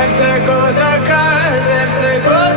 serce koza, serce.